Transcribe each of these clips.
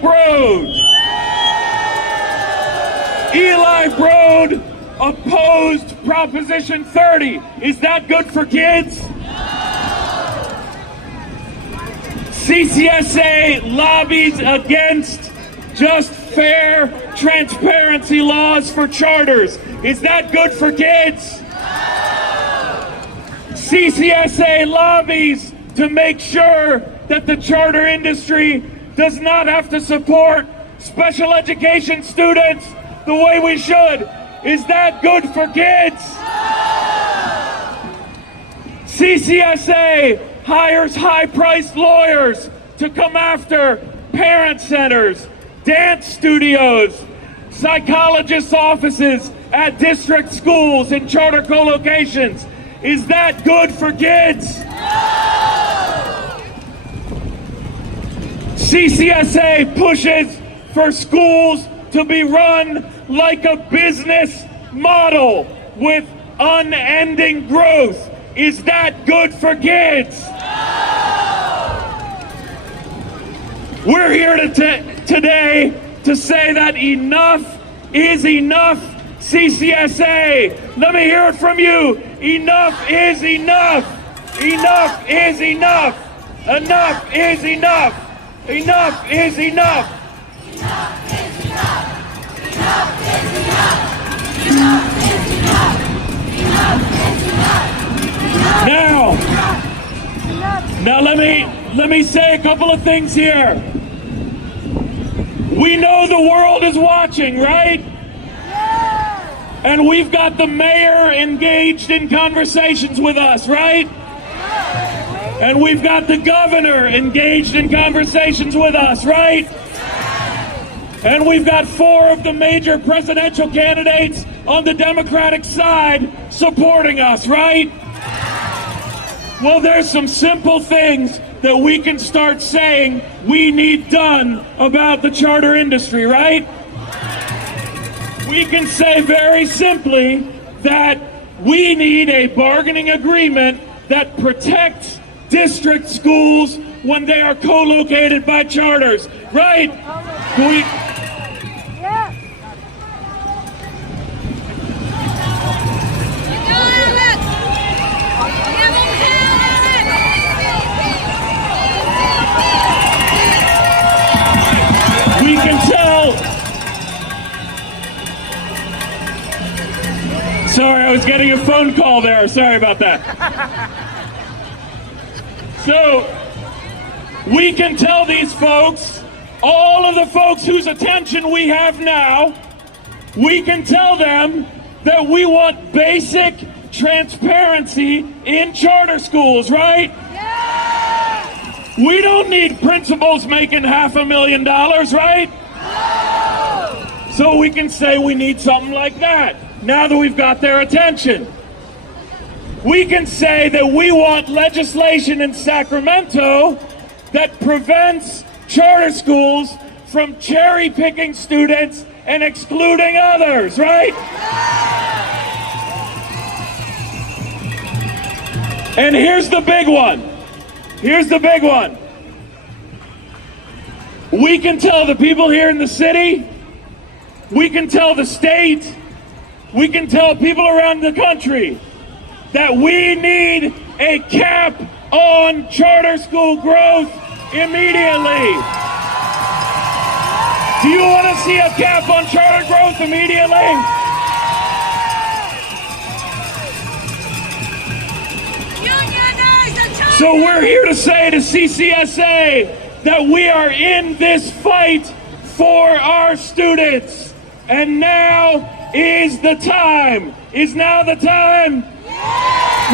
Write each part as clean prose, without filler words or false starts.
Broad. Eli Broad opposed Proposition 30. Is that good for kids? CCSA lobbies against just fair transparency laws for charters. Is that good for kids? CCSA lobbies to make sure that the charter industry does not have to support special education students the way we should. Is that good for kids? CCSA hires high-priced lawyers to come after parent centers, dance studios, psychologists' offices at district schools and charter co-locations. Is that good for kids? CCSA pushes for schools to be run like a business model with unending growth. Is that good for kids? We're here today to say that enough is enough, CCSA. Let me hear it from you. Enough is enough. Enough is enough. Enough is enough. Enough is enough. Enough is enough. Enough is enough. Enough is enough. Enough is enough. Now let me say a couple of things here. We know the world is watching, right? Yeah. And we've got the mayor engaged in conversations with us, right? And we've got the governor engaged in conversations with us, right? And we've got 4 of the major presidential candidates on the Democratic side supporting us, right? Well, there's some simple things that we can start saying we need done about the charter industry, right? We can say very simply that we need a bargaining agreement that protects district schools when they are co-located by charters, right? We can tell. Sorry, I was getting a phone call there. Sorry about that. So, we can tell these folks, all of the folks whose attention we have now, we can tell them that we want basic transparency in charter schools, right? Yeah. We don't need principals making $500,000, right? No. So we can say we need something like that, now that we've got their attention. We can say that we want legislation in Sacramento that prevents charter schools from cherry-picking students and excluding others, right? And here's the big one. Here's the big one. We can tell the people here in the city, we can tell the state, we can tell people around the country that we need a cap on charter school growth immediately. Do you want to see a cap on charter growth immediately? So we're here to say to CCSA that we are in this fight for our students. And now is the time. Is now the time?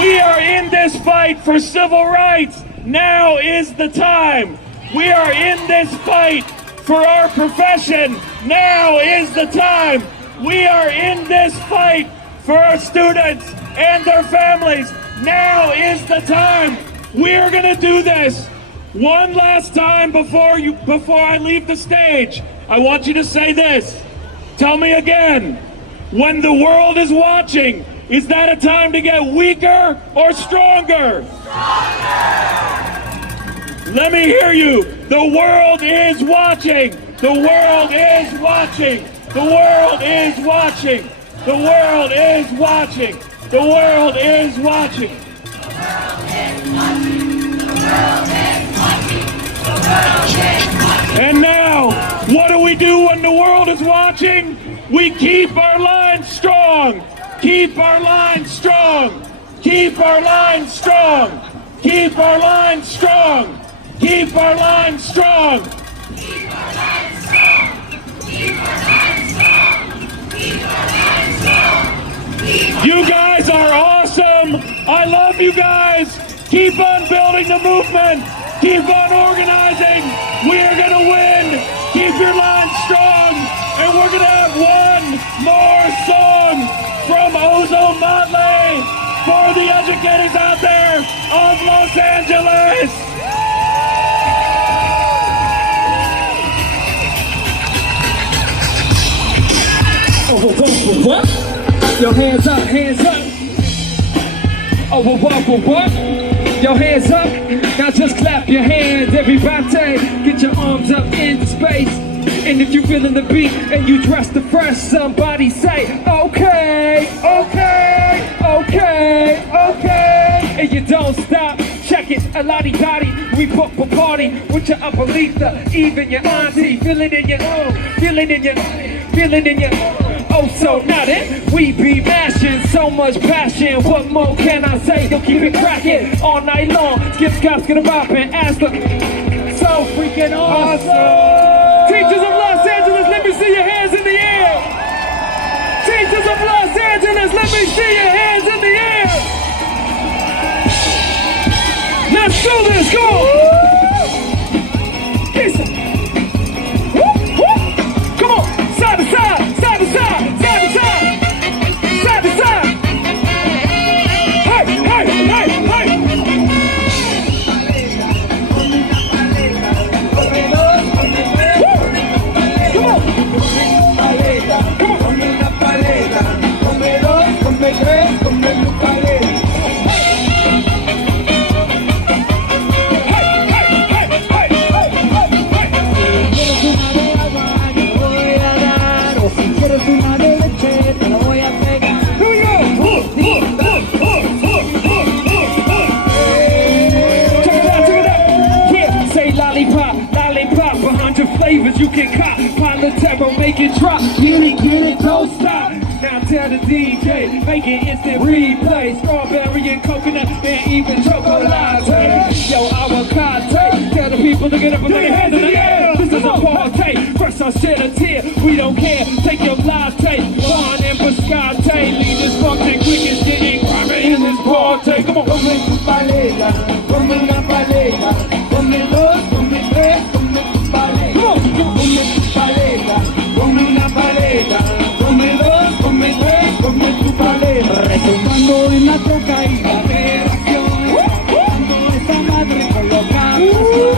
We are in this fight for civil rights. Now is the time. We are in this fight for our profession. Now is the time. We are in this fight for our students and their families. Now is the time. We're going to do this one last time before I leave the stage. I want you to say this. Tell me again. When the world is watching, is that a time to get weaker or stronger? Stronger! Let me hear you. The world is watching. The world is watching. The world is watching. The world is watching. The world is watching. And now, what do we do when the world is watching? We keep our line strong. Keep our line strong. Keep our line strong. Keep our line strong. Keep our line strong. Keep our line strong. Keep our line strong. Keep our line strong. You guys are awesome. I love you guys. Keep on building the movement. Keep on organizing. We are going to win. Keep your line strong. And we're going to have one more song from Ozone Motley for the educators out there of Los Angeles. Oh, what? Your hands up, hands up. Oh, what? Your hands up. Now just clap your hands, everybody. Get your arms up into space. And if you're feeling the beat and you dress the fresh, somebody say, okay, okay, okay, okay. And you don't stop. Check it, a lottie-dottie. We book a party with your upper leader, even your auntie. Feel it in your feel it in your, feel it in your. Oh, so nothing. We be mashing, so much passion. What more can I say? You'll keep it cracking all night long. Skip, scop, skip, bop, and ask them. So freaking awesome. Teachers of Los Angeles, let me see your hands in the air. Teachers of Los Angeles, let me see your hands in the air. Let's do this, go. Listen. Come on, side to side, side to side, side to side, side to side. Hey, hey, hey, hey. Come on. You can cop, pile of tempo, make it drop. Get it, don't stop. Now tell the DJ, make it instant replay. Strawberry and coconut and even chocolate. Yo, avocado. Tell the people to get up and put their hands in the air. This is a party. First I'll shed a tear. We don't care. Take your latte. Juan and Biscotte. Leave this function quick and getting grimy in this party. Come on. Come tu paleta, come una paleta, come dos, come tres, come tu paleta. Come tu paleta, come una paleta, come dos, come tres, come tu paleta. Retumbando en la cocaína, operación, dando esta madre con los cabos.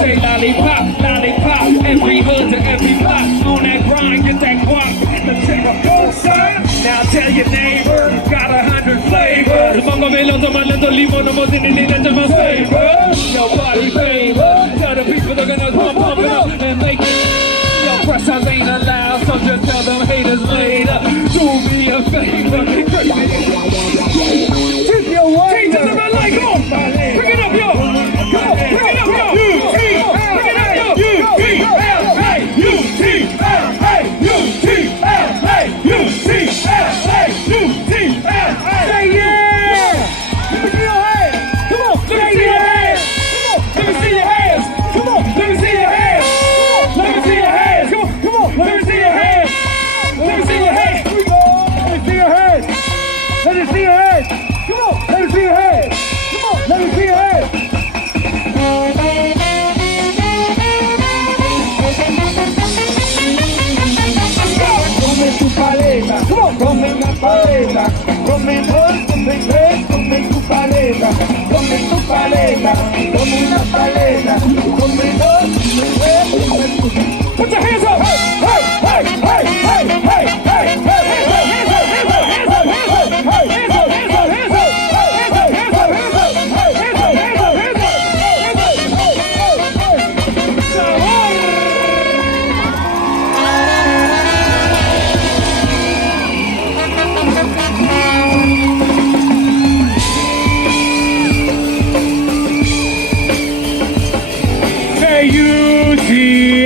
Say lollipop, lollipop, every hood to every block. On that grind, get that guap, the trigger, go son. Now tell your neighbor, got 100 flavors. Mango melon, tomato, limon, no more than any my flavor. Your body favor. Tell the people they're gonna pump it up and make it. Your press sounds ain't allowed, so just tell them haters later. Do me a favor. Keep your word. Teachers of my life, come on. Bring it up, yo. Come on, bring it up, yo. Let me see your hands. here.